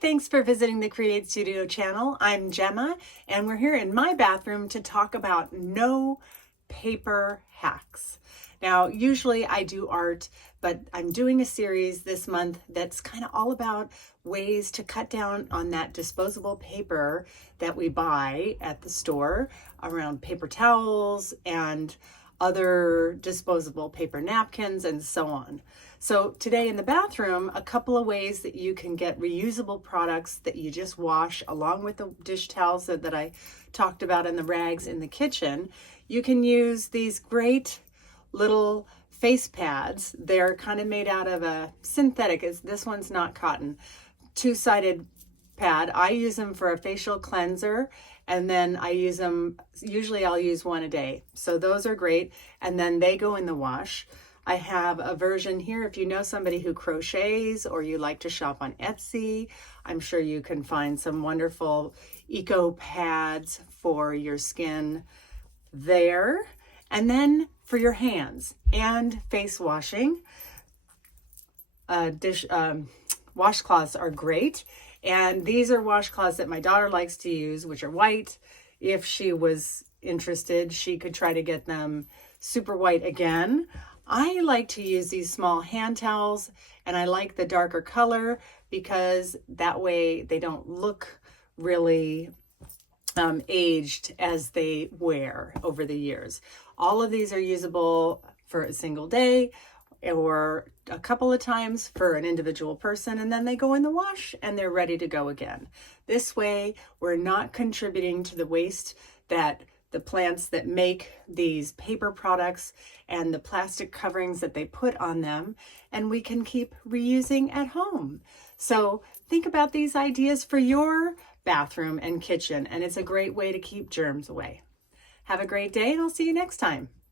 thanks for visiting the Create Studio channel. I'm Gemma, and we're here in my bathroom to talk about no paper hacks. Now, usually I do art, but I'm doing a series this month that's kind of all about ways to cut down on that disposable paper that we buy at the store, around paper towels and other disposable paper napkins and so on. So today in the bathroom, a couple of ways that you can get reusable products that you just wash along with the dish towels that I talked about and the rags in the kitchen. You can use these great little face pads. They're kind of made out of a synthetic, this one's not cotton, two-sided pad. I use them for a facial cleanser, and then I use them, usually I'll use one a day. So those are great, and then they go in the wash. I have a version here. If you know somebody who crochets or you like to shop on Etsy, I'm sure you can find some wonderful eco pads for your skin there. And then for your hands and face washing, washcloths are great. And these are washcloths that my daughter likes to use, which are white. If she was interested, she could try to get them super white again. I like to use these small hand towels, and I like the darker color because that way they don't look really aged as they wear over the years. All of these are usable for a single day or a couple of times for an individual person, and then they go in the wash and they're ready to go again. This way, we're not contributing to the waste that the plants that make these paper products and the plastic coverings that they put on them, and we can keep reusing at home. So think about these ideas for your bathroom and kitchen, and it's a great way to keep germs away. Have a great day, and I'll see you next time.